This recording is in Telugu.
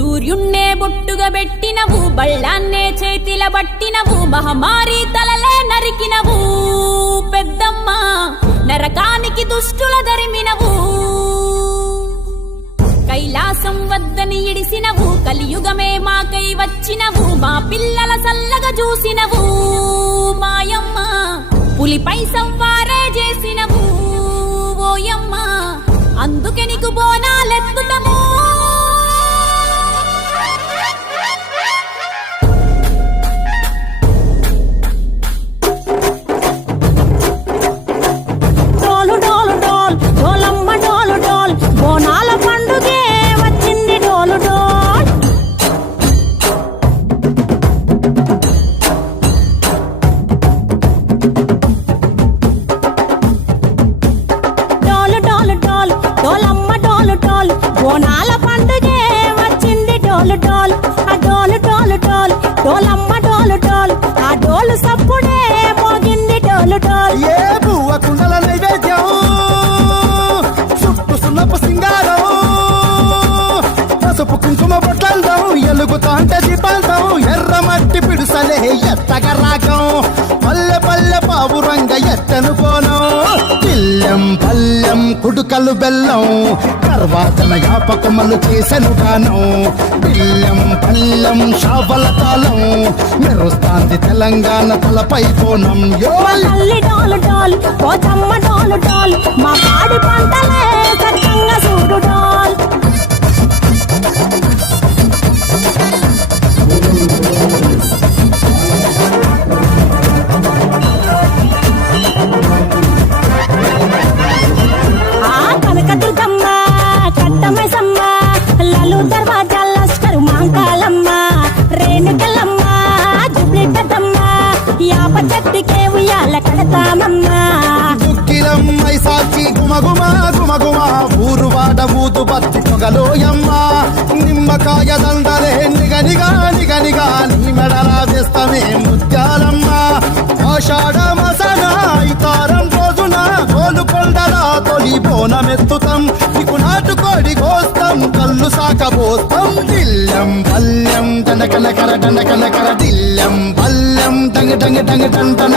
సూర్యున్నే బొట్టుగా పెట్టినవు, బళ్ళాన్నే చేతిల పట్టినవు, మహమారి తలలే నరికినవు పెద్దమ్మ, నరకానికి దుష్టుల దరిమినవు. కైలాసం వద్దని ఇడిసినవు, కలియుగమే మాకై వచ్చినవు, మా పిల్లల సల్లగా చూసినవు మాయమ్మ, పులిపై సంవారే చేసినవు ఓయమ్మ, అందుకే నీకు బోనాలెత్తుతము. బోనాల పండుగే వచ్చింది డోలు డోల్, ఆ డోలు డోలు డోల్, డోలమ్మ డోలు డోల్, ఆ డోలు సప్పుడే మోగింది డోలు డోల్. ఏ బువ్వ కుండల నైవేద్యం, సుప్పు సున్నపు సింగారం, పసుపు కుంకుమ బొట్లందం, ఎలుగుతాంటే దీపాంతం, ఎర్ర మట్టి పిడుసలే ఎత్తగ రాగం, పల్లె పల్లె పావురంగ ఎత్తను కోనం, పిల్లెం పల్లెం కుడుకలు బెల్లం, తర్వాతన యాపకమలు చేసెను గానం, పిల్లెం పల్లెం షావల తాళం, మెరుస్తాంది తెలంగాణ తలపై కోణం. డోలు డోల్, పోచమ్మ డోలు డోల్, మా పాడి పంటలే సక్కంగా చూడు డోల్. చెట్టుకే ఉయ్యాల కడతామమ్మా, దుక్కిలమ్మై సాచి గుమగుమ గుమగుమ, ఊరు వాడ ఊదు బత్తి పొగలోయమ్మ, నిమ్మకాయ దండలే నిగనిగా నిగనిగా, నీ మెడలా వేస్తమే ముత్యాలమ్మ, ఆషాఢ మసన ఇతారం రోజున గోలుకొండల తొలి బోనమెత్తుతాం, నీకు నాటుకోడి కోస్తాం, కళ్ళు సాకబోస్తాం, దిల్లం పల్లెం దండకనకర దండకనకర, దిల్లం పల్లెం డంగ డంగ డంగ డండన.